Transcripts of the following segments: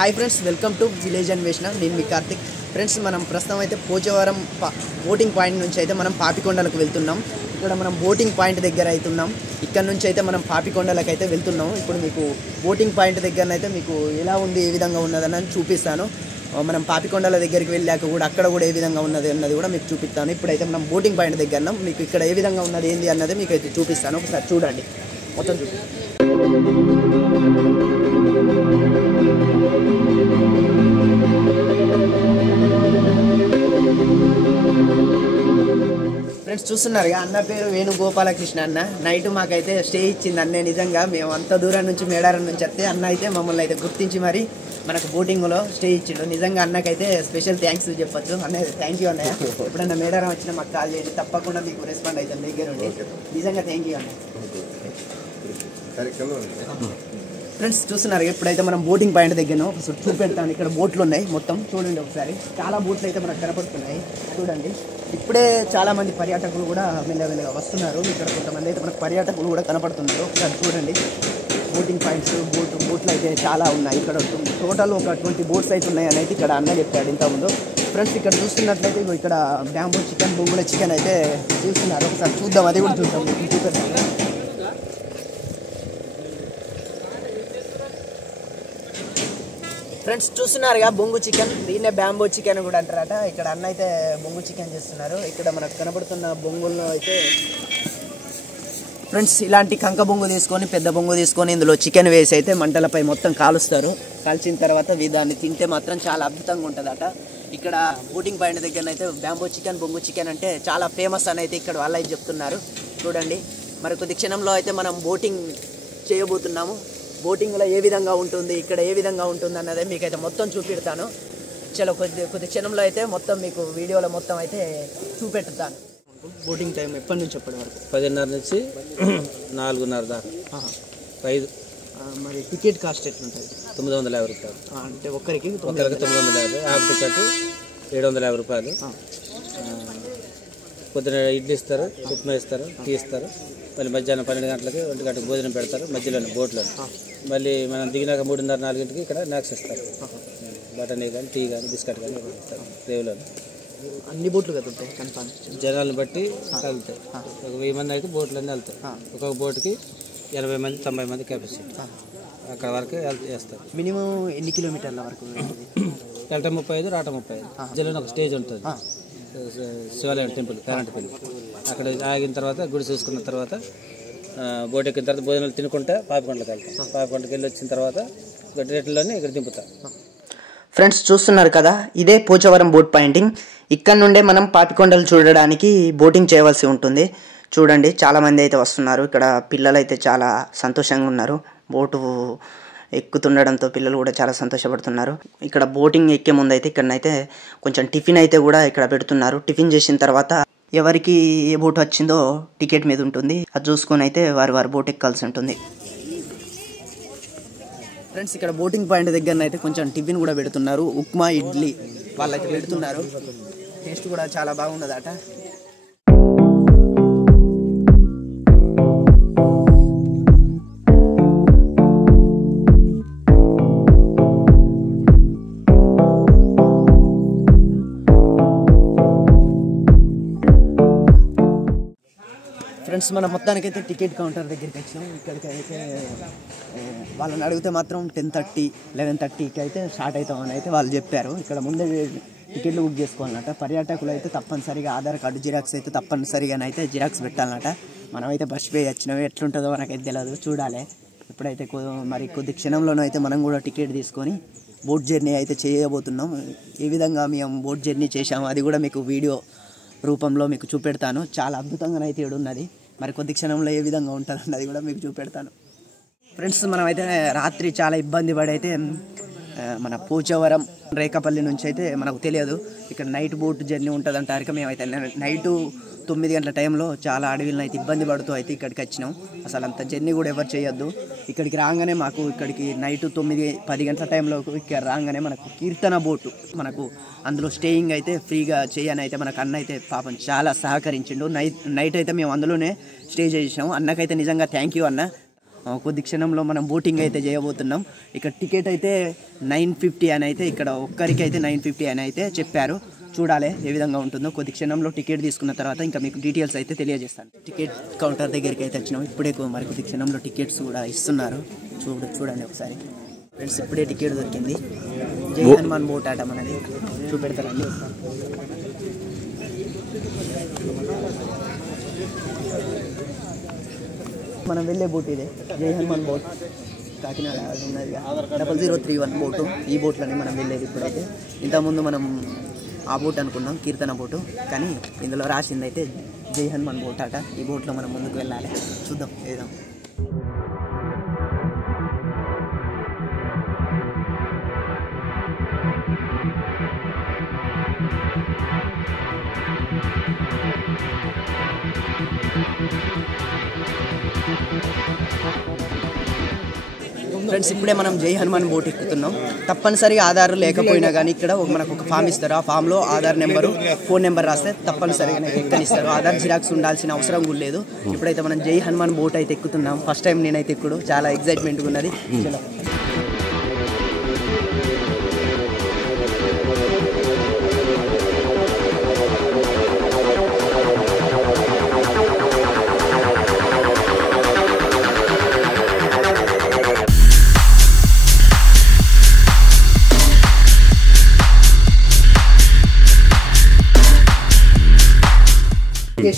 Hi friends, welcome to village అన్వేషణ. నేను మీ Karthik. Friends, మనం ప్రస్తుతం అయితే పోచవరం బోటింగ్ పాయింట్ నుంచి అయితే మనం పాపికొండలకు వెళ్తున్నాం. ఇక్కడ మనం బోటింగ్ పాయింట్ దగ్గర అవుతున్నాం. ఇక్కడ నుంచి అయితే మనం పాపికొండలకు అయితే వెళ్తున్నాం. ఇప్పుడు మీకు బోటింగ్ పాయింట్ దగ్గరనైతే మీకు ఎలా ఉంది, ఏ విధంగా ఉన్నదని చూపిస్తాను. మనం పాపికొండల దగ్గరికి వెళ్ళాక కూడా అక్కడ కూడా ఏ విధంగా ఉన్నది అన్నది కూడా మీకు చూపిస్తాను. ఇప్పుడైతే మనం బోటింగ్ పాయింట్ దగ్గర మీకు ఇక్కడ ఏ విధంగా ఉన్నది ఏంది అన్నది మీకు అయితే చూపిస్తాను. ఒకసారి చూడండి, మొత్తం చూపిస్తాను. ఫ్రెండ్స్, చూస్తున్నారుగా, అన్న పేరు వేణుగోపాలకృష్ణ అన్న. నైట్ మాకైతే స్టే ఇచ్చింది అన్నే. నిజంగా మేము అంత దూరం నుంచి మేడారం నుంచి వస్తే అన్న అయితే మమ్మల్ని అయితే గుర్తించి మరి మనకు బోటింగ్లో స్టే ఇచ్చిండు. నిజంగా అన్నకైతే స్పెషల్ థ్యాంక్స్ చెప్పొచ్చు. అన్నయ్య థ్యాంక్ యూ అన్నయ్య. ఎప్పుడన్నా మేడారం వచ్చినా మాకు కాల్ చేయండి, తప్పకుండా మీకు రెస్పాండ్ అవుతాం దగ్గర ఉండి. నిజంగా థ్యాంక్ యూ అన్నయ్య. ఫ్రెండ్స్, చూస్తున్నారు, ఇప్పుడైతే మనం బోటింగ్ పాయింట్ దగ్గర చూపెడతాను. ఇక్కడ బోట్లు ఉన్నాయి, మొత్తం చూడండి ఒకసారి. చాలా బోట్లు అయితే మనకు కనపడుతున్నాయి, చూడండి. ఇప్పుడే చాలా మంది పర్యాటకులు కూడా మెల్లమెల్లగా వస్తున్నారు. ఇక్కడ కొంతమంది అయితే మనకు పర్యాటకులు కూడా కనపడుతున్నారు. ఒకసారి చూడండి, బోటింగ్ పాయింట్స్, బోట్లు అయితే చాలా ఉన్నాయి. ఇక్కడ టోటల్ ఒక 20 బోట్స్ అయితే ఉన్నాయని అయితే ఇక్కడ అన్న చెప్పాడు ఇంతకుముందు. ఫ్రెండ్స్, ఇక్కడ చూస్తున్నట్లయితే ఇక్కడ బ్యాంబూ చికెన్, బొంగుల చికెన్ అయితే చూస్తున్నారు. ఒకసారి చూద్దాం, అది కూడా చూద్దాం, చూపెడతాను. ఫ్రెండ్స్, చూస్తున్నారుగా బొంగు చికెన్. దీన్నే బ్యాంబో చికెన్ కూడా అంటారట. ఇక్కడ అన్న అయితే బొంగు చికెన్ చేస్తున్నారు. ఇక్కడ మనకు కనబడుతున్న బొంగుల్లో అయితే ఫ్రెండ్స్ ఇలాంటి కంక బొంగు తీసుకొని, పెద్ద బొంగు తీసుకొని ఇందులో చికెన్ వేసి అయితే మంటలపై మొత్తం కాలుస్తారు. కాల్చిన తర్వాత దాన్ని తింటే మాత్రం చాలా అద్భుతంగా ఉంటుందట. ఇక్కడ బోటింగ్ పాయింట్ దగ్గర అయితే బ్యాంబో చికెన్, బొంగు చికెన్ అంటే చాలా ఫేమస్ అని అయితే ఇక్కడ వాళ్ళు అయితే చెప్తున్నారు. చూడండి, మరి కొద్ది క్షణంలో అయితే మనం బోటింగ్ చేయబోతున్నాము. బోటింగ్లో ఏ విధంగా ఉంటుంది, ఇక్కడ ఏ విధంగా ఉంటుంది అన్నదే మీకైతే మొత్తం చూపెడతాను. చలో, కొద్ది క్షణంలో అయితే మొత్తం మీకు వీడియోలో మొత్తం అయితే చూపెడతాను. బోటింగ్ టైం ఎప్పటి నుంచి ఎప్పటి వరకు? 10:30 నుంచి 4:30 దాకా. 5. మరి టికెట్ కాస్ట్ ఎట్లుంటుంది? 950 రూపాయలు. అంటే ఒక్కరికి 950. హాఫ్ టికెట్ 750 రూపాయలు. పొద్దున ఇడ్లీ ఇస్తారు, ఉప్మా ఇస్తారు, టీ ఇస్తారు. మళ్ళీ మధ్యాహ్నం 12 గంటలకి 1 గంటకు భోజనం పెడతారు మధ్యలోనే బోట్లో. మళ్ళీ మనం దిగినాక 3:30, 4 గంటలకి ఇక్కడ స్నాక్స్ ఇస్తారు. బటనీ కానీ, టీ కానీ, బిస్కెట్ కానీ ఇస్తారు రేవులో. అన్ని బోట్లు కదా ఉంటాయి కన్ఫామ్. జనాలను బట్టి వెళ్తాయి. ఒక 1000 మంది అయితే బోట్లన్నీ వెళ్తాయి. ఒక్కొక్క బోటుకి 80 మంది, 90 మంది కెపాసిటీ. అక్కడ వరకు వేస్తారు. మినిమం ఎన్ని కిలోమీటర్ల వరకు? వెళ్ళటం 35, రావటం 35. మధ్యలోనే ఒక స్టేజ్ ఉంటుంది, శివాలయం టెంపుల్, పేరంటపల్లి. అక్కడ ఆగిన తర్వాత గుడి చూసుకున్న తర్వాత బోట్ ఎక్కిన తర్వాత భోజనాలు తినుకుంటే పాపికొండలకు వెళ్తాం. పాపికొండకి వెళ్ళి వచ్చిన తర్వాత రేట్లలోనే ఇక్కడ దింపుతాం. ఫ్రెండ్స్, చూస్తున్నారు కదా, ఇదే పోచవరం బోట్ పాయింటింగ్. ఇక్కడ నుండే మనం పాపికొండలు చూడడానికి బోటింగ్ చేయవలసి ఉంటుంది. చూడండి, చాలామంది అయితే వస్తున్నారు. ఇక్కడ పిల్లలు అయితే చాలా సంతోషంగా ఉన్నారు. బోటు ఎక్కుతుండడంతో పిల్లలు కూడా చాలా సంతోషపడుతున్నారు. ఇక్కడ బోటింగ్ ఎక్కే ముందు అయితే ఇక్కడనైతే కొంచెం టిఫిన్ అయితే కూడా ఇక్కడ పెడుతున్నారు. టిఫిన్ చేసిన తర్వాత ఎవరికి ఏ బోట్ వచ్చిందో టికెట్ మీద ఉంటుంది, అది చూసుకొని అయితే వారి బోట్ ఎక్కాల్సి ఉంటుంది. ఫ్రెండ్స్, ఇక్కడ బోటింగ్ పాయింట్ దగ్గర అయితే కొంచెం టిఫిన్ కూడా పెడుతున్నారు. ఉప్మా, ఇడ్లీ వాళ్ళైతే పెడుతున్నారు. టేస్ట్ కూడా చాలా బాగున్నదట. ఫ్రెండ్స్, మనం మొత్తానికైతే టికెట్ కౌంటర్ దగ్గరికి వచ్చినాం. ఇక్కడికి అయితే వాళ్ళని అడిగితే మాత్రం 10:30, 11:30కి అయితే స్టార్ట్ అవుతామని అయితే వాళ్ళు చెప్పారు. ఇక్కడ ముందే టికెట్లు బుక్ చేసుకోవాలన్నట. పర్యాటకులు అయితే తప్పనిసరిగా ఆధార్ కార్డు జిరాక్స్ అయితే తప్పనిసరిగా అయితే జిరాక్స్ పెట్టాలన్నట. మనమైతే బస్ పే వచ్చినాము, ఎట్లుంటుందో మనకైతే తెలియదు, చూడాలి. ఇప్పుడైతే మరి కొద్ది క్షణంలోనూ అయితే మనం కూడా టికెట్ తీసుకొని బోట్ జర్నీ అయితే చేయబోతున్నాం. ఏ విధంగా మేము బోట్ జర్నీ చేసాము అది కూడా మీకు వీడియో రూపంలో మీకు చూపెడతాను. చాలా అద్భుతంగా అయితే ఉన్నది. మరి కొద్ది క్షణంలో ఏ విధంగా ఉంటుంది అన్నది కూడా మీకు చూపెడతాను. ఫ్రెండ్స్, మనమైతే రాత్రి చాలా ఇబ్బంది పడి అయితే మన పోచవరం రేకపల్లి నుంచి అయితే మనకు తెలియదు ఇక్కడ నైట్ బోట్ జర్నీ ఉంటుంది అంటారు. మేమైతే నైటు 9 గంటల టైంలో చాలా అడవిలను అయితే ఇబ్బంది పడుతూ అయితే ఇక్కడికి వచ్చినాం. అసలు అంత జర్నీ కూడా ఎవరు చేయొద్దు. ఇక్కడికి రాగానే మాకు ఇక్కడికి నైటు 9-10 గంటల టైంలో ఇక్కడ రాగానే మనకు కీర్తన బోటు, మనకు అందులో స్టేయింగ్ అయితే ఫ్రీగా చేయని అయితే మనకు అన్న అయితే పాపం చాలా సహకరించిండు. నైట్ అయితే మేము అందులోనే స్టే చేసాము. అన్నకైతే నిజంగా థ్యాంక్ యూ అన్న. కొద్ది క్షణంలో మనం బోటింగ్ అయితే చేయబోతున్నాం. ఇక్కడ టికెట్ అయితే 950 అని అయితే, ఇక్కడ ఒక్కరికి అయితే 950 అని అయితే చెప్పారు. చూడాలి ఏ విధంగా ఉంటుందో. కొద్ది క్షణంలో టికెట్ తీసుకున్న తర్వాత ఇంకా మీకు డీటెయిల్స్ అయితే తెలియజేస్తాను. టికెట్ కౌంటర్ దగ్గరికి అయితే వచ్చినాం. ఇప్పుడే మరి కొద్ది క్షణంలో టికెట్స్ కూడా ఇస్తున్నారు. చూడండి ఒకసారి ఫ్రెండ్స్, ఇప్పుడే టికెట్ దొరికింది. జై హనుమాన్ బోట్ ఆట మనది చూపెడతారండి. మనం వెళ్ళే బోట్ ఇదే, జై హనుమాన్ బోట్, కాకినాడ ఉన్నది 0031 బోటు. ఈ బోట్లోనే మనం వెళ్ళేది ఇప్పుడైతే. ఇంతకుముందు మనం ఆ బోట్ అనుకున్నాం, కీర్తన బోటు, కానీ ఇందులో రాసింది అయితే జై హనుమాన్ బోట్ ఆట. ఈ బోట్లో మనం ముందుకు వెళ్ళాలి. చూద్దాం ఏదో. ఫ్రెండ్స్, ఇప్పుడే మనం జై హనుమాన్ బోట్ ఎక్కుతున్నాం. తప్పనిసరిగా ఆధార్ లేకపోయినా కానీ ఇక్కడ మనకు ఒక ఫామ్ ఇస్తారు. ఆ ఫామ్లో ఆధార్ నెంబరు, ఫోన్ నెంబర్ రాస్తే తప్పనిసరిగా ఎక్కనిస్తారు. ఆధార్ జిరాక్స్ ఉండాల్సిన అవసరం కూడా లేదు. ఇప్పుడైతే మనం జై హనుమాన్ బోట్ అయితే ఎక్కుతున్నాం. ఫస్ట్ టైం నేనైతే ఎక్కుడు, చాలా ఎగ్జైట్మెంట్గా ఉన్నది. చలో.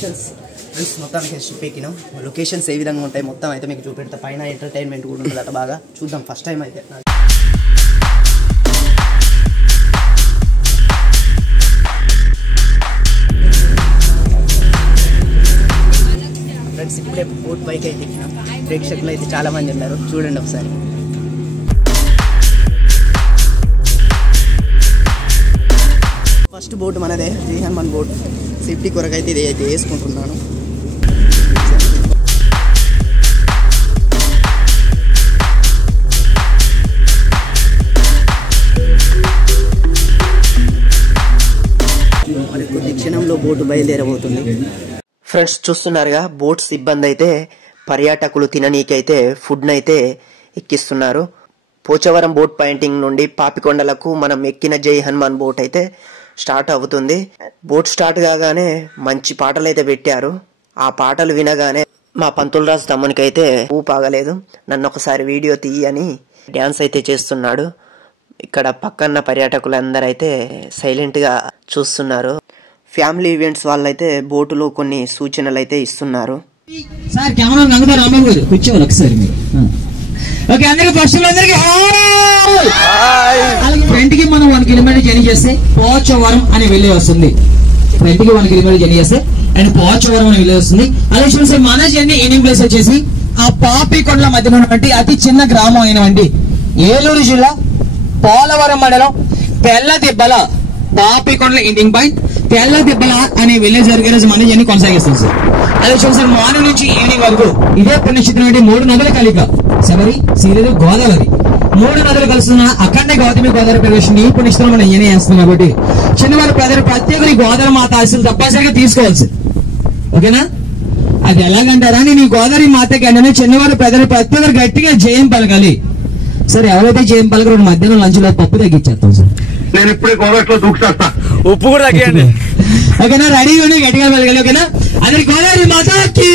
ఫ్రెండ్స్, మొత్తానికి షిప్ ఎక్కినాం. లొకేషన్స్ ఏ విధంగా ఉంటాయి మొత్తం అయితే మీకు చూపెడతా. పైన ఎంటర్టైన్మెంట్ కూడా ఉంటుంది అట బాగా. చూద్దాం ఫస్ట్ టైం అయితే. ఫ్రెండ్స్, ఇప్పుడే బోట్ బైక్ అయితే ఎక్కినాం. ప్రేక్షకులు అయితే చాలా మంది ఉన్నారు, చూడండి ఒకసారి. ఫస్ట్ బోట్ మనదే, జై హనుమాన్ బోట్. సేఫ్టీ కొరకు అయితే ఇది అయితే వేసుకుంటున్నాను. మరి కొద్ది క్షణంలో బోటు బయలుదేరబోతుంది. ఫ్రెండ్స్, చూస్తున్నారుగా బోట్ సిబ్బంది అయితే పర్యాటకులు తిననీకైతే ఫుడ్ని అయితే ఎక్కిస్తున్నారు. పోచవరం బోట్ పాయింటింగ్ నుండి పాపికొండలకు మనం ఎక్కిన జై హనుమాన్ బోట్ అయితే స్టార్ట్ అవుతుంది. బోట్ స్టార్ట్ కాగానే మంచి పాటలు అయితే పెట్టారు. ఆ పాటలు వినగానే మా పంతులరాజు తమ్మునికైతే ఊపాగలేదు. నన్ను ఒకసారి వీడియో తీయని డ్యాన్స్ అయితే చేస్తున్నాడు. ఇక్కడ పక్కన్న పర్యాటకులందరూ అయితే సైలెంట్గా చూస్తున్నారు. ఫ్యామిలీ ఈవెంట్స్ వాళ్ళైతే బోటులో కొన్ని సూచనలు అయితే ఇస్తున్నారు. సార్ కెమెరా నంగుతారు రామబాబు గారు, కూర్చోవాలి ఒకసారి మీరు. ఓకే, అందరికి ఫస్ట్ అందరికి అలాగే ఫ్రంట్ కి మనం 1 కిలోమీటర్ జర్నీ చేస్తే పోచవరం అని వెళ్ళి వస్తుంది. ఫ్రంట్ కి 1 కిలోమీటర్ జర్నీ చేస్తే అండ్ పోచవరం అని వెళ్ళి వస్తుంది. అలాగే చూస్తే మన జర్నీ ఈవినింగ్ ప్లేస్ వచ్చేసి ఆ పాపికొండల మధ్యలో ఉన్నటువంటి అతి చిన్న గ్రామం అయినటువంటి ఏలూరు జిల్లా పోలవరం మండలం తెల్లదిబ్బల పాపికొండల ఎండింగ్ పాయింట్ తెల్లదిబ్బల అనే విలేజ్ జరిగే మన జర్నీ కొనసాగిస్తుంది సార్. అదే చూసారు మార్నింగ్ నుంచి ఈవినింగ్ వరకు ఇదే పుణ్యక్షేత్రం 3 నదుల కలిక, శబరి, సీలేరు, గోదావరి 3 నదులు కలుస్తున్న అఖండ గౌతమి గోదావరి ప్రవేశం ఈ పుణ్యక్షేత్రం మనం ఏనే చేస్తున్నాం కాబట్టి చిన్నవారి ప్రజలు ప్రత్యేక గోదావరి మాత ఆశలు తప్పనిసరిగా తీసుకోవాల్సి. ఓకేనా? అది ఎలాగంటారా, నేను ఈ గోదావరి మాతకి అంటే చిన్నవారి ప్రజలు ప్రత్యేక గట్టిగా జయం పలకాలి. సరే, ఎవరైతే జయం పలకరు మధ్యాహ్నం లంచ్ లో పప్పు తగ్గించేస్తాం సార్. నేను ఇప్పుడే గోదావరిలో దూకుతా, ఉప్పు కూడా తగ్గియండి. ఓకేనా? రెడీ ఉండి గట్టిగా పలకాలి. ఓకేనా? అందరికి గోదావరి మాతాకి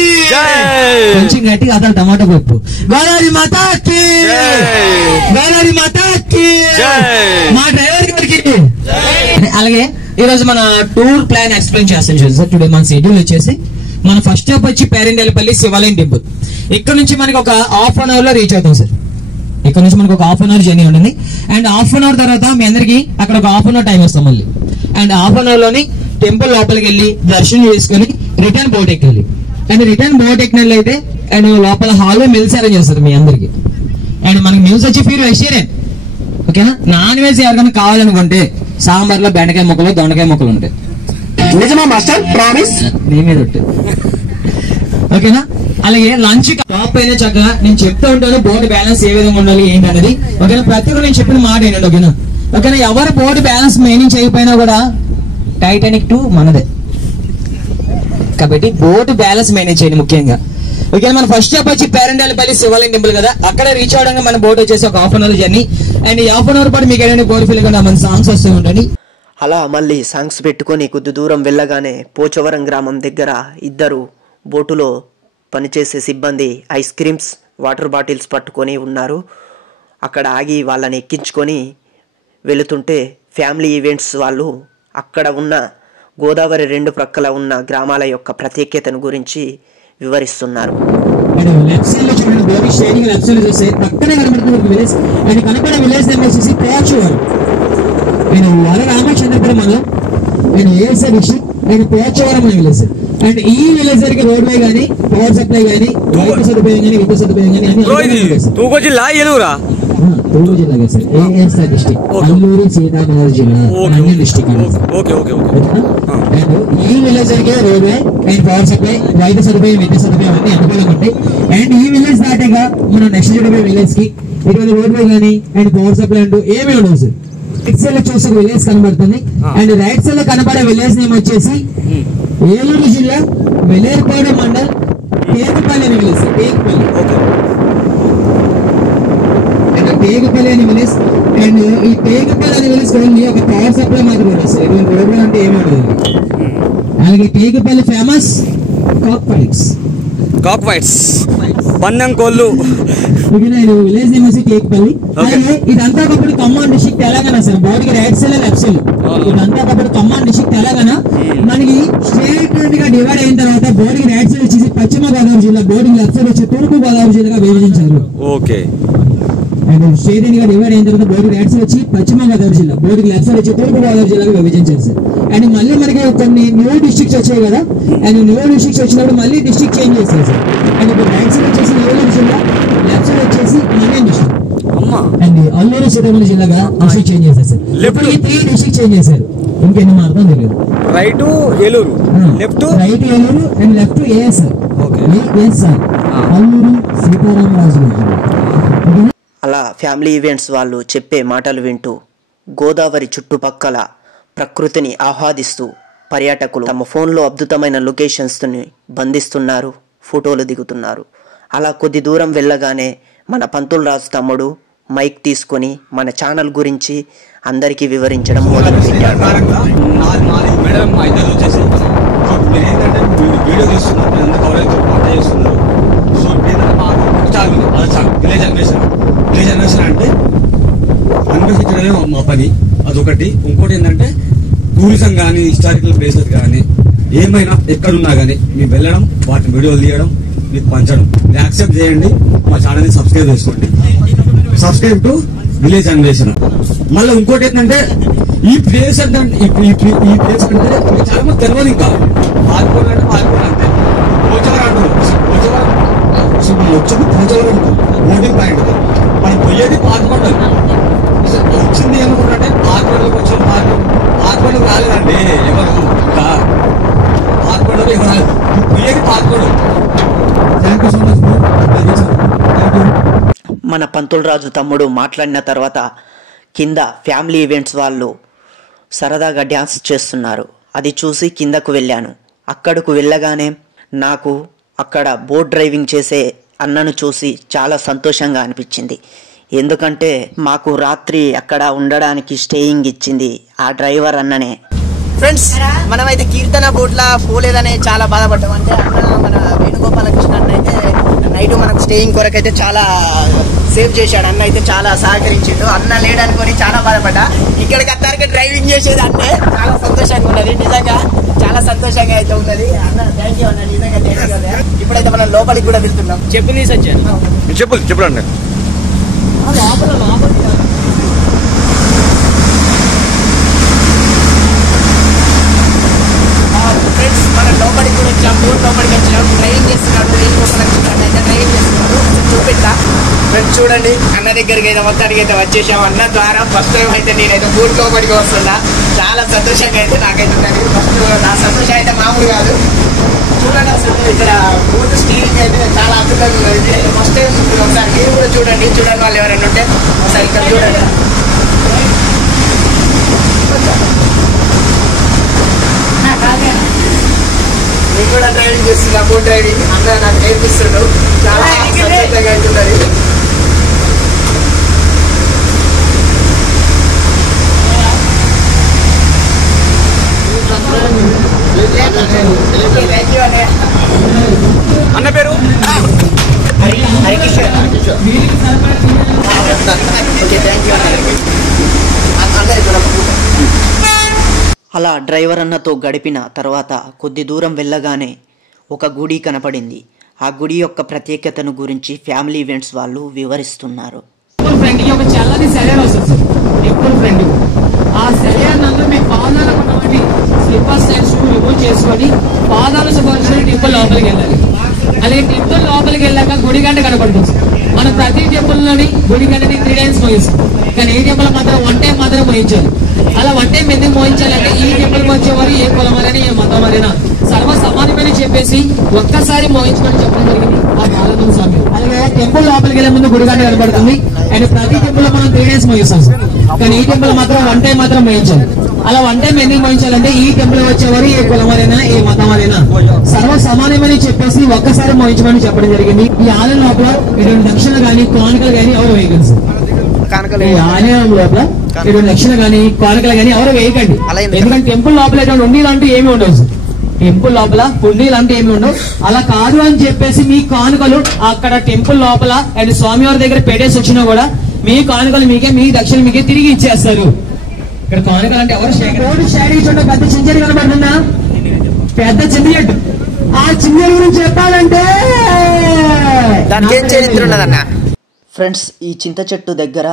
కొంచెం గట్టిగా అసలు టమాటా పప్పు. గోదావరి మాతాకి, గోదావరి మాతాకి, మా డ్రైవర్ గారికి. అలాగే ఈ రోజు మన టూర్ ప్లాన్ ఎక్స్ప్లెయిన్ చేస్తాను చూడండి సార్. టుడే మన షెడ్యూల్ వచ్చేసి మన ఫస్ట్ స్టాప్ వచ్చి పేరెండేలపల్లి శివాలయం టెంపుల్. ఇక్కడ నుంచి మనకి ఒక హాఫ్ అన్ అవర్ లో రీచ్ అవుతాం సార్. ఇక్కడ నుంచి మనకు ఒక హాఫ్ అన్ అవర్ జర్నీ ఉంటుంది. అండ్ హాఫ్ అన్ అవర్ తర్వాత మీ అందరికి అక్కడ ఒక హాఫ్ అన్ అవర్ టైం వస్తాం మళ్ళీ. అండ్ హాఫ్ అన్ అవర్ లోని టెంపుల్ లోపలికి వెళ్ళి దర్శనం చేసుకుని రిటర్న్ బోట్ ఎక్కాలి. అండ్ రిటర్న్ బోట్ ఎక్కినట్లు అయితే అండ్ లోపల హాల్లో మిల్స్ అరేంజ్ చేస్తారు మీ అందరికి. అండ్ మనకి మీల్స్ వచ్చి ప్యూర్ వెజిటేరియన్. ఓకేనా? నాన్ వెజ్ ఎవరికైనా కావాలనుకుంటే సాంబార్లో బెండకాయ ముక్కలు, దొండకాయ ముక్కలు ఉంటాయి. నిజమా మాస్టర్? ప్రామిస్ నీ మీద ఉంటాయి. ఓకేనా? అలాగే లంచ్ టాప్ అయినా చక్కగా నేను చెప్తూ ఉంటాను బోర్డు బ్యాలెన్స్ ఏ విధంగా ఉండాలి ఏంటి అనేది. ఓకేనా? ప్రతి ఒక్కరు నేను చెప్పిన మాట ఏంటంటే ఓకేనా? ఓకేనా? ఎవరు బోర్డు బ్యాలెన్స్ మెయింటైన్ చేయకపోయినా కూడా టైటానిక్ 2 మనదే. కాబట్టి బోర్డు బ్యాలెన్స్ మెయింటైన్ చేయండి ముఖ్యంగా. ఓకే, మన ఫస్ట్ స్టాప్ వచ్చి పేరంటాలపల్లి శివాలయం టెంపుల్ కదా, అక్కడ రీచ్ అవడానికి మన బోట్ వచ్చేసి ఒక half an hour journey. And ఈ హాఫ్ అన్ అవర్ పాటు మీకు ఏదైనా కోరిఫీల్ గా మన సాంగ్స్ వస్తూ ఉంటాయి. అలా మళ్ళీ సాంగ్స్ పెట్టుకొని కొద్ది దూరం వెళ్ళగానే పోచవరం గ్రామం దగ్గర ఇద్దరు బోటులో పనిచేసే సిబ్బంది ఐస్ క్రీమ్స్ వాటర్ బాటిల్స్ పట్టుకొని ఉన్నారు. అక్కడ ఆగి వాళ్ళని ఎక్కించుకొని వెళుతుంటే ఫ్యామిలీ ఈవెంట్స్ వాళ్ళు అక్కడ ఉన్న గోదావరి రెండు ప్రక్కల ఉన్న గ్రామాల యొక్క ప్రత్యేకతను గురించి వివరిస్తున్నారు. రామచంద్రపురం మండలం నేను ఏఎస్ఆర్ డిస్ట్రిక్ట్, నేను పోచవరం అనే విలేజ్. అండ్ ఈ విలేజ్ దగ్గర రోడ్ వే గానీ, పవర్ సప్లై గానీ, వైద్య సదుపాయం గానీ, విద్యుత్ సదుపాయం గానీ తూర్పు జిల్లా sir, ASR district, Alluri Sitanagar జిల్లా డిస్ట్రిక్ట్. అండ్ ఈ విలేజ్ దగ్గర road way and power supply, వైద్య సదుపాయం, విద్యుత్ సదుపాయం అన్ని అనుకూలంగా ఉంటాయి. అండ్ ఈ విలేజ్ దాటగా మనం నెక్స్ట్ చూడబోయే విలేజ్ కి ఇటువంటి రోడ్ వే గానీ అండ్ పవర్ సప్లై అంటూ ఏమీ ఉండవు సార్. రైట్ సైడ్ లో చూసే విలేజ్ కనబడుతుంది. అండ్ రైట్ సైడ్ లో కనబడే విలేజ్ నేమ్ వచ్చేసి ఏలూరు జిల్లా వెలేరుపాడు మండల్ టేకుపల్లి అనే విలేజ్. టేకుపల్లి అనే విలేజ్. అండ్ ఈ టేకుపల్లి అనే విలేజ్ ఓన్లీ ఒక పవర్ సప్లై మాత్రం వస్తుంది, ఇటువంటి రోడ్లు అంటే ఏమి ఉండదు. అలాగే టేకుపల్లి ఫేమస్ కాక్ ఫైట్స్ పన్నం కోళ్ళు. విలేజ్ నేమ్ వచ్చి టేకుపల్లి. అలాగే ఇదంతా ఒకప్పుడు ఖమ్మం డిస్ట్రిక్ట్ తెలంగాణ సార్, బోర్డుకి రైట్ సైడ్ లెఫ్ట్ సైడ్. ఇదంతా ఒకప్పుడు ఖమ్మం డిస్ట్రిక్ట్ తెలంగాణ. మనకి స్టేట్ గా డివైడ్ అయిన తర్వాత బోర్డుకి రైట్ సైడ్ వచ్చేసి పశ్చిమ గోదావరి జిల్లా, బోర్డుకి లెఫ్ట్ సైడ్ వచ్చి తూర్పు గోదావరి జిల్లాగా విభజించారు. ఓకే. అండ్ స్టేట్ గా డివైడ్ అయిన తర్వాత బోర్డుకి రైట్ సైడ్ వచ్చి పశ్చిమ గోదావరి జిల్లా, బోర్డుకి లెఫ్ట్ సైడ్ వచ్చి తూర్పు గోదావరి జిల్లాగా విభజించారు సార్. అండ్ మళ్ళీ మనకి కొన్ని న్యూ డిస్ట్రిక్ట్స్ వచ్చాయి కదా, అండ్ న్యూ డిస్ట్రిక్ట్స్ వచ్చినప్పుడు మళ్ళీ డిస్ట్రిక్ట్ చేంజ్ చేస్తారు సార్. అండ్ ఇప్పుడు రైట్ సైడ్ వచ్చేసి ఏలూరు జిల్లా, లెఫ్ట్ సైడ్ వచ్చేసి మన్యం డిస్ట్రిక్ట్ అండ్ అల్లూరు సీతానగర్ జిల్లాగా డిస్ట్రిక్ట్ చేంజ్ చేశారు సార్. ఇప్పుడు 3 డిస్ట్రిక్ట్ చేంజ్ చేశారు, ఇంకెన్ని మాత్రం తెలియదు. Right Eluru, left right Eluru and left ASR. Alluri Sitaramaraju. అలా ఫ్యామిలీ ఈవెంట్స్ వాళ్ళు చెప్పే మాటలు వింటూ గోదావరి చుట్టుపక్కల ప్రకృతిని ఆహ్వాదిస్తూ పర్యాటకులు తమ ఫోన్లో అద్భుతమైన లొకేషన్స్ని బంధిస్తున్నారు, ఫోటోలు దిగుతున్నారు. అలా కొద్ది దూరం వెళ్ళగానే మన పంతులు రాజు తమ్ముడు మైక్ తీసుకొని మన ఛానల్ గురించి అందరికీ వివరించడం మొదలుపెట్టాడు. అంటే అన్వేషించడమే మా పని, అదొకటి. ఇంకోటి ఏంటంటే టూరిజం కానీ, హిస్టారికల్ ప్లేసెస్ కానీ, ఏమైనా ఎక్కడున్నా కానీ మేము వెళ్ళడం, వాటిని వీడియోలు తీయడం, మీకు పంచడం. యాక్సెప్ట్ చేయండి, మా ఛానల్ని సబ్స్క్రైబ్ చేసుకోండి. సబ్స్క్రైబ్ టు విలేజ్ అన్వేషణ. మళ్ళీ ఇంకోటి ఏంటంటే ఈ ప్లేస్ అంటే ఈ ప్లేస్ అంటే చాలా మంది తెలియదు. ఇంకా పాల్గొన అంటే పాల్గొన అంటే పోచవరం అంటారు, పోచవరం వచ్చేది పోచవరం ఓటింగ్ పాయింట్. మనం పోయేది పాల్గొంటాం. వచ్చింది ఏమనుకుంటే పాల్గొనకు వచ్చిన పాల్గొనకు రాలేదండి ఎవరు, పాల్గొనకు ఎవరు రాలేదు, పోయేది పాల్గొనడం. Thank you so much. మన పంతులు రాజు తమ్ముడు మాట్లాడిన తర్వాత కింద ఫ్యామిలీ ఈవెంట్స్ వాళ్ళు సరదాగా డ్యాన్స్ చేస్తున్నారు. అది చూసి కిందకు వెళ్ళాను. అక్కడకు వెళ్ళగానే నాకు అక్కడ బోట్ డ్రైవింగ్ చేసే అన్నను చూసి చాలా సంతోషంగా అనిపించింది. ఎందుకంటే మాకు రాత్రి అక్కడ ఉండడానికి స్టేయింగ్ ఇచ్చింది ఆ డ్రైవర్ అన్ననే. ఫ్రెండ్స్, మనమైతే కీర్తన బోట్లా పోలేదని చాలా బాధపడ్డాం. అంటే అన్న మన వేణుగోపాలకృష్ణ అన్న అయితే నైట్ మనకు స్టేయింగ్ కొరకైతే చాలా సేవ్ చేశాడు. అన్న అయితే చాలా సహకరించాడు. అన్న లేడనుకొని చాలా బాధపడ్డా. ఇక్కడికి అత్తరికి డ్రైవింగ్ చేసేది అంటే చాలా సంతోషంగా ఉన్నది. నిజంగా చాలా సంతోషంగా అయితే ఉన్నది. అన్న థ్యాంక్ యూ అన్న, నిజంగా థ్యాంక్ యూ. ఇప్పుడైతే మనం లోపలికి కూడా వెళ్తున్నాం. చెప్పులు చెప్పండి. ఫ్రెండ్స్, మనం లోపలికి కూడా వచ్చాం. బోట్ లోపలికి వచ్చినాం. డ్రైవింగ్ చేస్తున్నాడు, అయితే డ్రైవింగ్ చేస్తున్నాడు. చూపిస్తా ఫ్రెండ్స్, చూడండి. అన్న దగ్గరికి అయితే మొత్తానికి అయితే వచ్చేసాం. అన్న ద్వారా ఫస్ట్ టైం అయితే నేనైతే బోట్ లోపలికి వస్తున్నా. చాలా సంతోషంగా అయితే నాకైతే ఉన్నది. ఫస్ట్ నా సంతోషం అయితే మామూలు కాదు. చూడండి, అసలు ఇక్కడ బోట్ స్టీరింగ్ అయితే చాలా అద్భుతంగా ఉన్నది. ఫస్ట్ టైం ఒకసారి మీరు కూడా చూడండి. చూడండి వాళ్ళు ఎవరైనా ఉంటే ఒకసారి ఇక్కడ చూడండి. మీకు కూడా డ్రైవింగ్ చేస్తున్నా బోట్ డ్రైవింగ్. అన్న నాకు నేర్పిస్తున్నాడు, చాలా సంతోషంగా అవుతున్నది. అన్న పేరు హరికిషోర్. Okay, thank you. అలా డ్రైవర్ అన్నతో గడిపిన తర్వాత కొద్ది దూరం వెళ్ళగానే ఒక గుడి కనపడింది. ఆ గుడి యొక్క ప్రత్యేకతను గురించి ఫ్యామిలీ ఈవెంట్స్ వాళ్ళు వివరిస్తున్నారు. ఒక చల్లని సెలయర్ వస్తుంది సార్, టెంపుల్ ఫ్రెండ్. ఆ సెలయర్ నందు మీ పాదాలు ఉన్నటువంటి స్లిప్పర్స్ అండ్ షూ రిమూవ్ చేసుకొని పాదాలు శుభ్రం టెంపుల్ లోపలికి వెళ్ళాలి. అలాగే టెంపుల్ లోపలికి వెళ్ళాక గుడి గంట కనపడుతుంది. మనం ప్రతి టెంపుల్ లోని గుడి గంటని 3 times మోయిస్తాం, కానీ ఈ టెంపుల్ మాత్రం 1 time మాత్రం మోయించాలి. అలా 1 time ఎందుకు మోయించాలంటే ఈ టెంపుల్కి వచ్చేవారు ఏ కులమరైనా ఏ మతమరైనా సర్వ సమానమని చెప్పేసి ఒక్కసారి మోయించమని చెప్పడం జరిగింది ఆ బాలరామ స్వామి. అలాగే టెంపుల్ లోపలికి వెళ్ళే ముందు గుడి గంట కనపడుతుంది. అండ్ ప్రతి టెంపుల్ లో మనం 3 times మోయిస్తాం, కానీ ఈ టెంపుల్ మాత్రం 1 time మాత్రం మోయించాలి. అలా 1 time ఎందుకు మోయించాలంటే ఈ టెంపుల్ వచ్చేవారు ఏ కులమరైనా ఏ మతమరైనా సర్వ సమానమని చెప్పేసి ఒక్కసారి మోయించమని చెప్పడం జరిగింది. ఈ ఆలయం లోపల ఎటువంటి దక్షిణలు కానీ కానుకలు కానీ ఎవరు వేయకండి. ఈ ఆలయం లోపల ఎటువంటి దక్షిణ కానీ కానుకలు కానీ ఎవరు వేయకండి. ఎందుకంటే టెంపుల్ లోపల ఎటువంటి ఉండీలు అంటూ ఏమి ఉండవు. టెంపుల్ లోపల పుండీలు అంటే ఏమి ఉండవు. అలా కాదు అని చెప్పేసి మీ కానుకలు అక్కడ టెంపుల్ లోపల అండ్ స్వామివారి దగ్గర పెట్టేసి వచ్చినా కూడా మీ కానుకలు మీకే, మీ దక్షిణ మీకే తిరిగి ఇచ్చేస్తారు. ఇక్కడ కానుకలు అంటే ఎవరు రోడ్డు షేడీ చూడ పెద్ద చింజరి కనబడుతుందా? పెద్ద చింది చెట్టు. ఆ చింజరి గురించి చెప్పాలంటే దానికి ఏం చరిత్ర ఉన్నదన్న. ఫ్రెండ్స్, ఈ చింత చెట్టు దగ్గర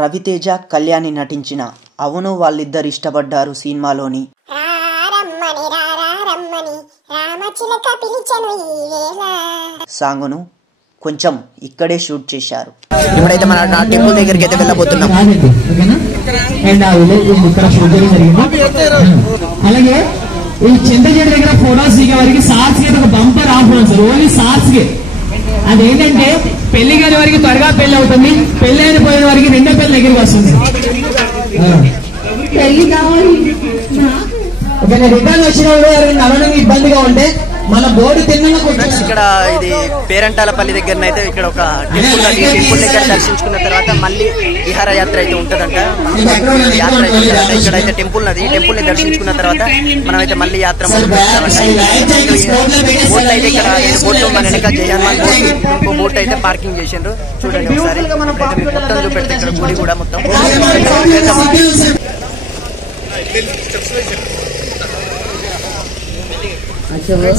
రవితేజ, కళ్యాణి నటించిన అవును వాళ్ళిద్దరు ఇష్టపడ్డారు సినిమాలోని సాంగును కొంచెం ఇక్కడే షూట్ చేశారు. ఇప్పుడైతే మన టెంపుల్ దగ్గరికి అయితే వెళ్ళబోతున్నాం. అలాగే ఈ చింత చెట్టు దగ్గర ఫోటోస్ దిగే వారికి సార్స్ కి ఒక bumper offer sir, only sirs కి. అదేంటంటే పెళ్లి కాని వారికి త్వరగా పెళ్లి అవుతుంది, పెళ్లి అయిన పోయిన వారికి రెండో పెళ్లి దగ్గరికి వస్తుంది. రిటర్న్ వచ్చినప్పుడు నడవడం ఇబ్బందిగా ఉంటే మన బోర్డు ఇక్కడ ఇది పేరంటాలపల్లి దగ్గర అయితే ఇక్కడ ఒక టెంపుల్ అది. టెంపుల్ దగ్గర దర్శించుకున్న తర్వాత మళ్ళీ విహారయాత్ర అయితే ఉంటుందంట. యాత్ర అయితే ఉంటుందంట. ఇక్కడైతే టెంపుల్ నది. టెంపుల్ ని దర్శించుకున్న తర్వాత మనం అయితే మళ్ళీ యాత్ర బోట్లు అయితే ఇక్కడ బోట్లు మన వెనక జయహనుమాన్ బోట్, ఇంకో బోట్ అయితే పార్కింగ్ చేసిండ్రు. చూడండి ఒకసారి మొత్తం చూపెడితే ఇక్కడ గుడి కూడా మొత్తం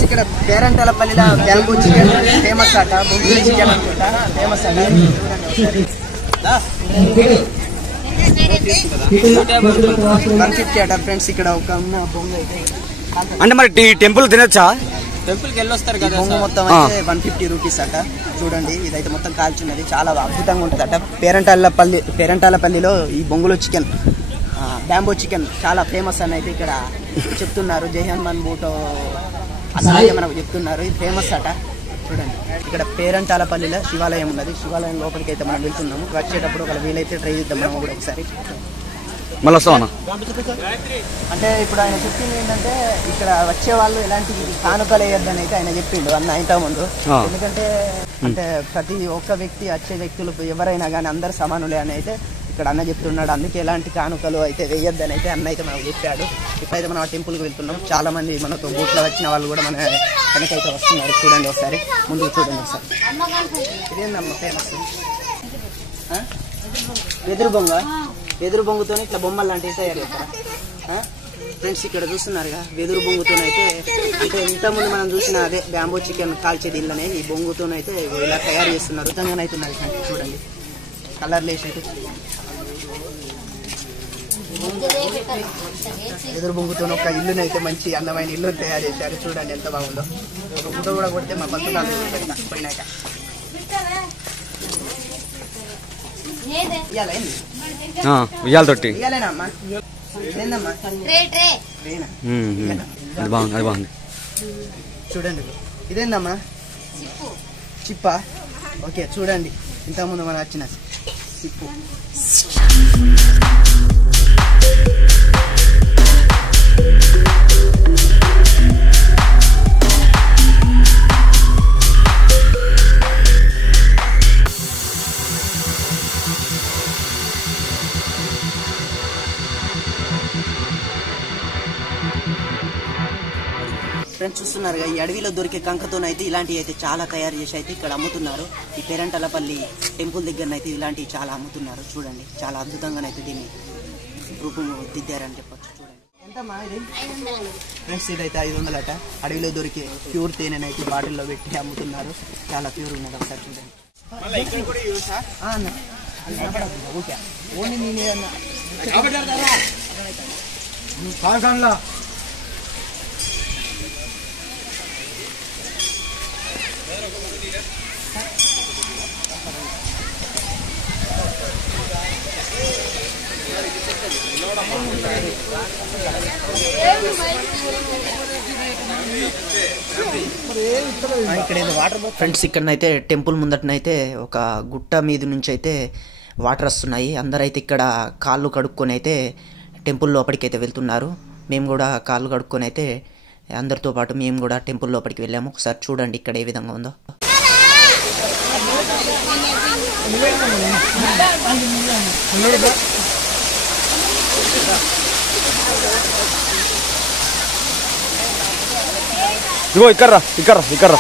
ఇక్కడ పేరంటాలపల్లిలో బ్యాంబూ చికెన్ ఫేమస్ అట. బొంగుల చికెన్ అనుకుంటా ఫేమస్ అట. అట ఫ్రెండ్స్, ఇక్కడ ఒక ఉన్న బొంగు అయితే అంటే మరి టెంపుల్ తినొచ్చా? టెంపుల్ కి వెళ్ళొస్తారు కదా. బొంగు మొత్తం అయితే 150 రూపీస్ అట. చూడండి, ఇదైతే మొత్తం కాల్చున్నది, చాలా అద్భుతంగా ఉంటుంది అట. పేరంటాలపల్లిలో ఈ బొంగులో చికెన్, బ్యాంబో చికెన్ చాలా ఫేమస్ అని అయితే ఇక్కడ చెప్తున్నారు. జయహనుమాన్ బోట్ అలాగే మనకు చెప్తున్నారు, ఇది ఫేమస్ అట. చూడండి, ఇక్కడ పేరంటాలపల్లిలో శివాలయం ఉన్నది. శివాలయం లోపలికి అయితే మనం వెళ్తున్నాము. వచ్చేటప్పుడు ఒక వీలైతే ట్రై చేద్దాం మనం కూడా ఒకసారి. మళ్ళీ వస్తామన్నా. అంటే ఇప్పుడు ఆయన చెప్పింది ఏంటంటే ఇక్కడ వచ్చే వాళ్ళు ఎలాంటి కానుకలు వేయొద్దని అయితే ఆయన చెప్పిండు అన్న ఇంత ముందు. ఎందుకంటే అంటే ప్రతి ఒక్క వ్యక్తి, వచ్చే వ్యక్తులు ఎవరైనా కానీ అందరు సమానులే అని అయితే ఇక్కడ అన్న చెప్తున్నాడు. అందుకే ఎలాంటి కానుకలు అయితే వేయొద్దని అయితే అన్న అయితే మనకు చెప్పాడు. ఇప్పుడైతే మనం ఆ టెంపుల్కి వెళ్తున్నాం. చాలా మంది మనతో బోట్లో వచ్చిన వాళ్ళు కూడా మన వెనకైతే వస్తున్నారు. చూడండి ఒకసారి, ముందుకు చూడండి ఒకసారి. ఇదేందమ్మా ఫేమస్? వెదురు బొంగ. వెదురు బొంగుతో ఇట్లా బొమ్మలు లాంటివి తయారు చేస్తారా ఫ్రెండ్స్? ఇక్కడ చూస్తున్నారుగా, వెదురు బొంగుతోనైతే అంటే ఇంతకుముందు మనం చూసిన అదే బ్యాంబో చికెన్ కాల్చే దీనిలోనే ఈ బొంగుతోనైతే ఇలా తయారు చేస్తున్నారు. విధంగానైతే ఉన్నది చూడండి, కలర్లు వేసి అయితే వెదురు బొంగుతో ఒక ఇల్లుని అయితే మంచి అందమైన ఇల్లు తయారు చేశారు. చూడండి ఎంత బాగుందో. ఒక ఫోటో కూడా కొడితే మా బంధువులు పోయినాక ఉయ్యాల తొట్టి ఇయ్యాలేనమ్మా. ఏందమ్మా అది బాగుంది, అది బాగుంది. చూడండి, ఇదేందమ్మా? చిప్పా. ఓకే, చూడండి ఇంతకుముందు మనం వచ్చిన చిప్పు. ఫ్రెండ్స్ చూస్తున్నారుగా ఈ అడవిలో దొరికే కంకతోనైతే ఇలాంటివి అయితే చాలా తయారు చేసి అయితే ఇక్కడ అమ్ముతున్నారు. ఈ పేరంటలపల్లి టెంపుల్ దగ్గరనైతే ఇలాంటివి చాలా అమ్ముతున్నారు. చూడండి చాలా అద్భుతంగానైతే దీన్ని రూపం దిద్దారని చెప్పొచ్చు. చూడండి ఎంతమ్మా ఇది ఫ్రెండ్స్, ఇదైతే 500 అట. అడవిలో దొరికే ప్యూర్ తేనెనైతే బాటిల్లో పెట్టి అమ్ముతున్నారు. చాలా ప్యూర్ ఉన్నది. ఒకసారి చూడండి. ఓకే ఓన్లీ నేను ఫ్రెండ్స్ ఇక్కడనైతే టెంపుల్ ముందటనైతే ఒక గుట్ట మీద నుంచి అయితే వాటర్ వస్తున్నాయి. అందరైతే ఇక్కడ కాళ్ళు కడుక్కొని అయితే టెంపుల్ లోపలికి అయితే వెళ్తున్నారు. మేము కూడా కాళ్ళు కడుక్కొని అయితే అందరితో పాటు మేము కూడా టెంపుల్ లోపలికి వెళ్ళాము. ఒకసారి చూడండి ఇక్కడ ఏ విధంగా ఉందో. ఇగో ఇక్కర్రా ఇక్కర్రా ఇక్కర్రా.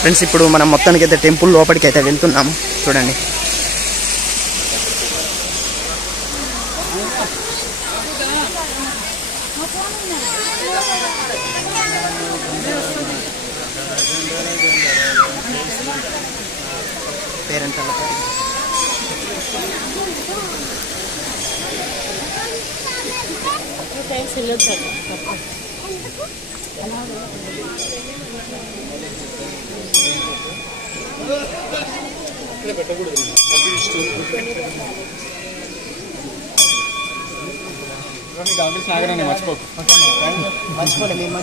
ఫ్రెండ్స్ ఇప్పుడు మనం మొత్తానికి అయితే టెంపుల్ లోపలికి అయితే వెళ్తున్నాము. చూడండి పేరంటలపల్లి మర్చిపోలే మేము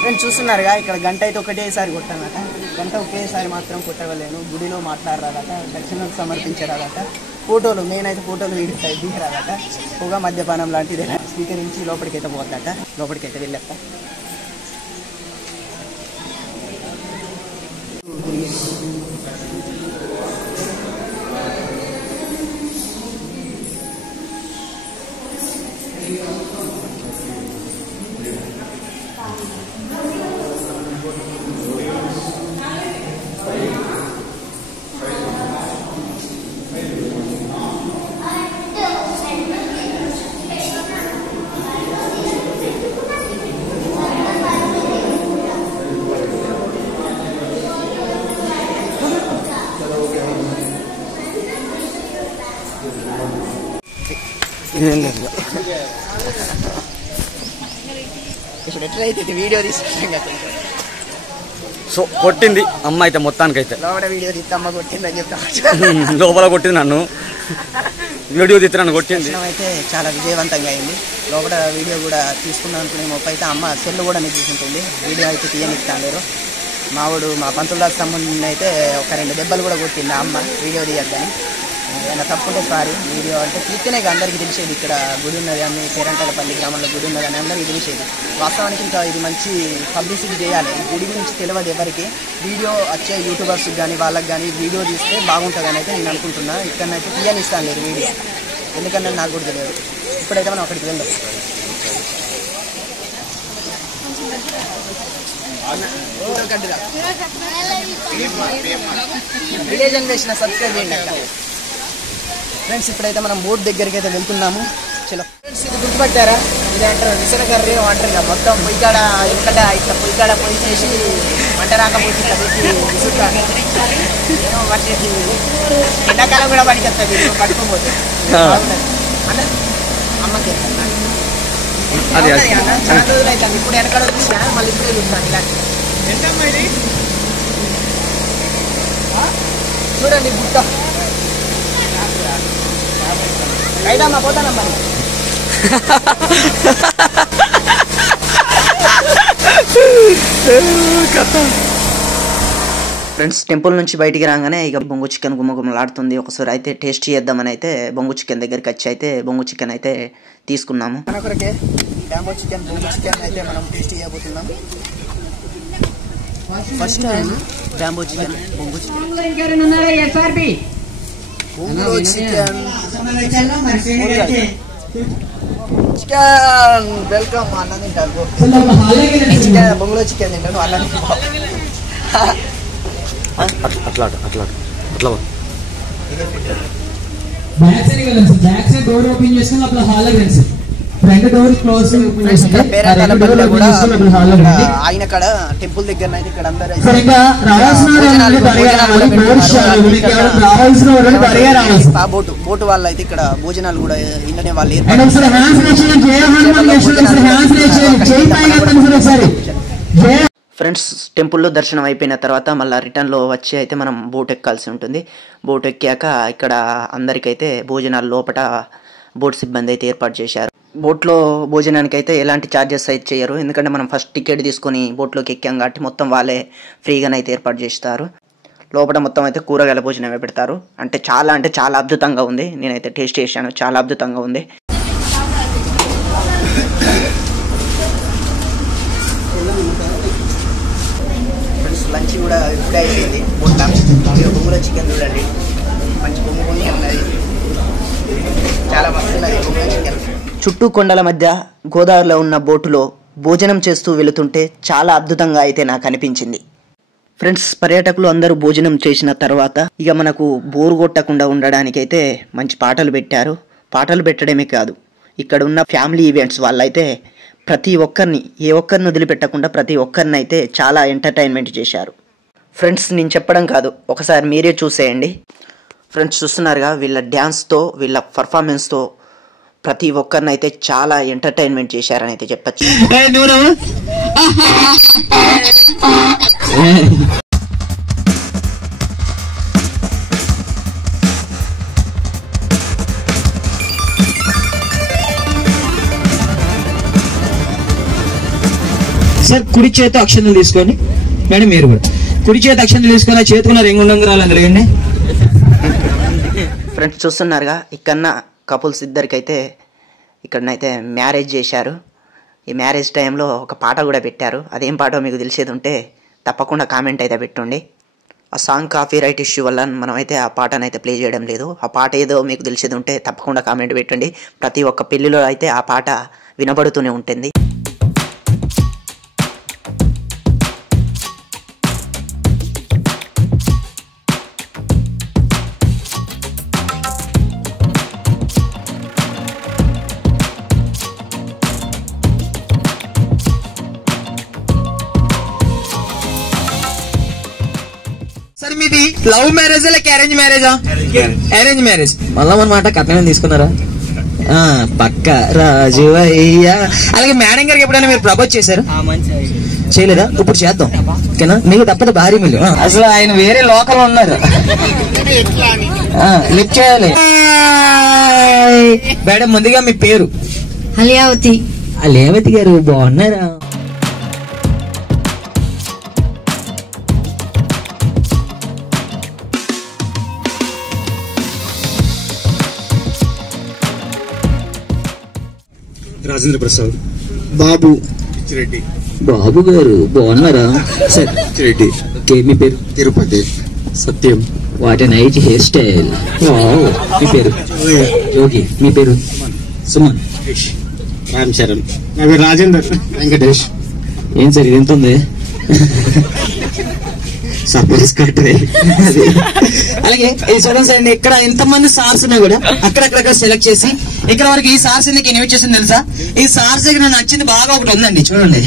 ఫ్రెండ్స్ చూస్తున్నారుగా ఇక్కడ గంట అయితే ఒకటేసారి కొట్టానట. గంట ఒకేసారి మాత్రం కొట్టవలేను. గుడిలో మాట్లాడరాదట, దక్షిణం సమర్పించరాదట, ఫోటోలు నేనైతే ఫోటోలు దిగరాదట, పొగ మద్యపానం లాంటిది స్వీకరించి లోపలికైతే పోద్దట. లోపలికైతే వెళ్ళట. ఇప్పుడు ఎట్లయితే వీడియో తీసుకుంటాం కదా. సో కొట్టింది అమ్మ అయితే మొత్తానికైతే. లోపల వీడియో తీస్తే అమ్మ కొట్టిందని చెప్తా. లోపల కొట్టింది నన్ను, వీడియో తీస్తే నన్ను కొట్టింది. అయితే చాలా విజయవంతంగా అయింది. లోపల వీడియో కూడా తీసుకుందాం అనుకునే మొప్ప అయితే అమ్మ సెల్ కూడా నేను తీసుకుంటుంది. వీడియో అయితే తీయనిస్తాను. మావాడు మా పంతుల సంబంధించి అయితే ఒక 2 దెబ్బలు కూడా కొట్టింది అమ్మ వీడియో తీయద్దని. ఏమైనా తప్పుంటే సారీ. వీడియో అంటే తీస్తేనే అందరికీ తెలిసేది ఇక్కడ గుడి ఉన్నది అని, పేరంటలపల్లి గ్రామంలో గుడి ఉన్నదని అందరికీ తెలిసేది. వాస్తవానికి ఇంకా ఇది మంచి పబ్లిసిటీ చేయాలి. ఈ గుడి గురించి తెలియదు ఎవరికి. వీడియో వచ్చే యూట్యూబర్స్కి కానీ వాళ్ళకి కానీ వీడియో తీస్తే బాగుంటుందని అయితే నేను అనుకుంటున్నా. ఇక్కడనైతే తీయనిస్తాను లేదు వీడియో, ఎందుకంటే నాకు కూడా తెలియదు. ఇప్పుడైతే మనం అక్కడికి వెళ్దాం. విలేజ్ అన్వేషణ సబ్స్క్రైబ్ చేయండి అక్క. ఫ్రెండ్స్ ఇప్పుడైతే మనం బోట్ దగ్గరికి అయితే వెళ్తున్నాము. చలో ఫ్రెండ్స్, ఇది గుర్తుపట్టారా? ఇది అంటారు విసరకర్రీ అంటారు కదా. మొత్తం పొయ్యికాడ ఎక్కడ ఇట్లా పొయ్యికాడ పొయ్యి చేసి వంట రాకపోతే ఇట్లా పెట్టి విసురుతాను. ఏమో పట్టేసి ఎండాకాలం కూడా పడికెత్తాయి మీరు పట్టుకోపోతే. అంటే అమ్మకి చాలా రోజులు అవుతుంది. ఇప్పుడు వెనకాడ చూసినా మళ్ళీ ఇప్పుడే చూస్తాను ఇలాంటి. చూడండి గుట్ట. రైడమ్మా పోతానమ్మా. ఫ్రెండ్స్ టెంపుల్ నుంచి బయటికి రాగానే ఇక బొంగు చికెన్ గుమ్మగుమ్మలాడుతుంది. ఒకసారి అయితే టేస్ట్ చేద్దామని అయితే బొంగు చికెన్ దగ్గరికి వచ్చి అయితే బొంగు చికెన్ అయితే తీసుకున్నాము. కొరకే బ్యాంబో చికెన్ బొంగు చికెన్ అయితే మనం టేస్ట్ చేయబోతున్నాం. ఫస్ట్ టైం బ్యాంబో చికెన్ బొంగు చికెన్ చికెన్ వెల్కమ్ అన్న తింటారు. చికెన్ బొంగులో చికెన్ తింటాను అన్న అట్లా అట్లా అట్లా బ్యాక్ సైడ్ వెళ్ళండి sir. Back side door open చేసుకుని అప్పుడు హాల్లో రండి సార్. ఫ్రంట్ డోర్ క్లోజ్ ఆయన ఇక్కడ టెంపుల్ దగ్గర అయితే ఇక్కడ అందరూ బోటు వాళ్ళు అయితే ఇక్కడ భోజనాలు కూడా ఇంటనే వాళ్ళు ఫ్రెండ్స్ టెంపుల్లో దర్శనం అయిపోయిన తర్వాత మళ్ళీ రిటర్న్లో వచ్చి అయితే మనం బోట్ ఎక్కాల్సి ఉంటుంది. బోట్ ఎక్కాక ఇక్కడ అందరికైతే భోజనాలు లోపల బోట్ సిబ్బంది అయితే ఏర్పాటు చేశారు. బోట్లో భోజనానికి అయితే ఎలాంటి ఛార్జెస్ అయితే చేయరు, ఎందుకంటే మనం ఫస్ట్ టికెట్ తీసుకొని బోట్లోకి ఎక్కాం కాబట్టి మొత్తం వాళ్ళే ఫ్రీగానైతే ఏర్పాటు చేస్తారు. లోపల మొత్తం అయితే కూరగాయల భోజనమే పెడతారు. అంటే చాలా అద్భుతంగా ఉంది. నేనైతే టేస్ట్ చేశాను, చాలా అద్భుతంగా ఉంది. లంచ్ కూడా ఇప్పుడే అయిపోయింది. బొంగులో చికెన్ చూడండి, మంచి బొంగు ఉన్నది, చాలా మస్తున్నది బొంగులో చికెన్. చుట్టూ కొండల మధ్య గోదావరిలో ఉన్న బోటులో భోజనం చేస్తూ వెళుతుంటే చాలా అద్భుతంగా అయితే నాకు అనిపించింది. ఫ్రెండ్స్ పర్యాటకులు అందరూ భోజనం చేసిన తర్వాత ఇక మనకు బోరు కొట్టకుండా ఉండడానికి అయితే మంచి పాటలు పెట్టారు. పాటలు పెట్టడమే కాదు, ఇక్కడ ఉన్న ఫ్యామిలీ ఈవెంట్స్ వాళ్ళైతే ప్రతి ఒక్కరిని ఏ ఒక్కరిని వదిలిపెట్టకుండా ప్రతి ఒక్కరిని అయితే చాలా ఎంటర్టైన్మెంట్ చేశారు. ఫ్రెండ్స్ నేను చెప్పడం కాదు, ఒకసారి మీరే చూసేయండి. ఫ్రెండ్స్ చూస్తున్నారుగా, వీళ్ళ డ్యాన్స్తో వీళ్ళ పర్ఫార్మెన్స్తో ప్రతి ఒక్కరిని అయితే చాలా ఎంటర్టైన్మెంట్ చేశారని అయితే చెప్పచ్చు. సార్ కుడి చేత అక్షంతలు తీసుకొని మేడం మీరు కూడా కుడి చేత అక్షంతలు తీసుకొని చేతుకున్న రింగు ఉండంగురాలు అందరికండి. ఫ్రెండ్స్ చూస్తున్నారుగా, ఇక్కడ కపుల్స్ ఇద్దరికైతే ఇక్కడనైతే మ్యారేజ్ చేశారు. ఈ మ్యారేజ్ టైంలో ఒక పాట కూడా పెట్టారు. అదేం పాటో మీకు తెలిసేది ఉంటే తప్పకుండా కామెంట్ అయితే పెట్టండి. ఆ సాంగ్ కాపీ రైట్ ఇష్యూ వల్ల మనం అయితే ఆ పాటను అయితే ప్లే చేయడం లేదు. ఆ పాట ఏదో మీకు తెలిసేది ఉంటే తప్పకుండా కామెంట్ పెట్టండి. ప్రతి ఒక్క పెళ్లిలో అయితే ఆ పాట వినబడుతూనే ఉంటుంది. సార్ మీది లవ్ మ్యారేజ్ లేక అరేంజ్ మ్యారేజా? Arrange marriage. మళ్ళా మన మాట కట్నం తీసుకున్నారా? పక్క రాజు అయ్యా. అలాగే మేడం గారికి ఎప్పుడైనా మీరు ప్రపోజ్ చేశారు? చేయలేదా? ఇప్పుడు చేద్దాం ఓకేనా? మీకు తప్పదు భారీ మిల్లు. అసలు ఆయన వేరే లోకల్ ఉన్నారు, లిఫ్ట్ చేయాలి. మేడం ముందుగా మీ పేరు? అలియావతి. అలియావతి గారు బాగున్నారా? రాజేంద్ర ప్రసాద్. బాబు రెడ్డి. బాబు గారు బాగున్నారా? సరే రెడ్డి. ఓకే మీ పేరు? Tirupati. Satyam. What a nice hair style. మీ పేరు? యోగి. మీ పేరు? సుమన్. రామ్ చరణ్. నా పేరు రాజేందర్. వెంకటేష్. ఏం సార్ ఇది ఎంత ఉంది? సర్ప్రైజ్ కట్టే. అలాగే ఇది చూడండి సార్, ఇక్కడ ఎంతమంది సార్స్ ఉన్నా కూడా అక్కడక్కడ సెలెక్ట్ చేసి ఇక్కడ వరకు ఈ సార్స్ ఎందుకు ఇన్వైట్ చేసింది తెలుసా? ఈ సార్స్ దగ్గర నాకు నచ్చింది బాగా ఒకటి ఉందండి, చూడండి.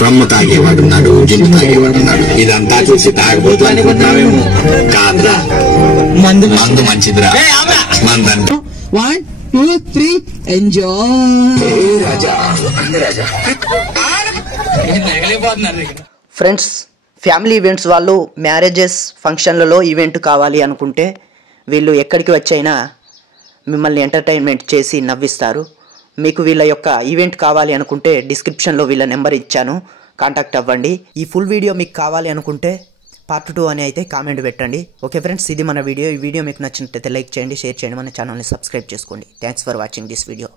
డ్రమ్ము తాగేవాడు ఉన్నాడు, జిన్ను తాగేవాడు ఉన్నాడు. ఇదంతా చూసి తాగబోతున్నావేమో కాదురా, మందు మంచిదిరా. మందంటే 1 2 3 ఎంజాయ్. ఫ్రెండ్స్ ఫ్యామిలీ ఈవెంట్స్ వాళ్ళు మ్యారేజెస్ ఫంక్షన్లలో ఈవెంట్ కావాలి అనుకుంటే వీళ్ళు ఎక్కడికి వచ్చైనా మిమ్మల్ని ఎంటర్టైన్మెంట్ చేసి నవ్విస్తారు. మీకు వీళ్ళ యొక్క ఈవెంట్ కావాలి అనుకుంటే డిస్క్రిప్షన్లో వీళ్ళ నెంబర్ ఇచ్చాను, కాంటాక్ట్ అవ్వండి. ఈ ఫుల్ వీడియో మీకు కావాలి అనుకుంటే పార్ట్ 2 అని అయితే కామెంట్ పెట్టండి. ఓకే ఫ్రెండ్స్, ఇది మన వీడియో. ఈ వీడియో మీకు నచ్చినట్లయితే లైక్ చేయండి, షేర్ చేయండి, మన ఛానల్ని సబ్స్క్రైబ్ చేసుకోండి. Thanks for watching this video.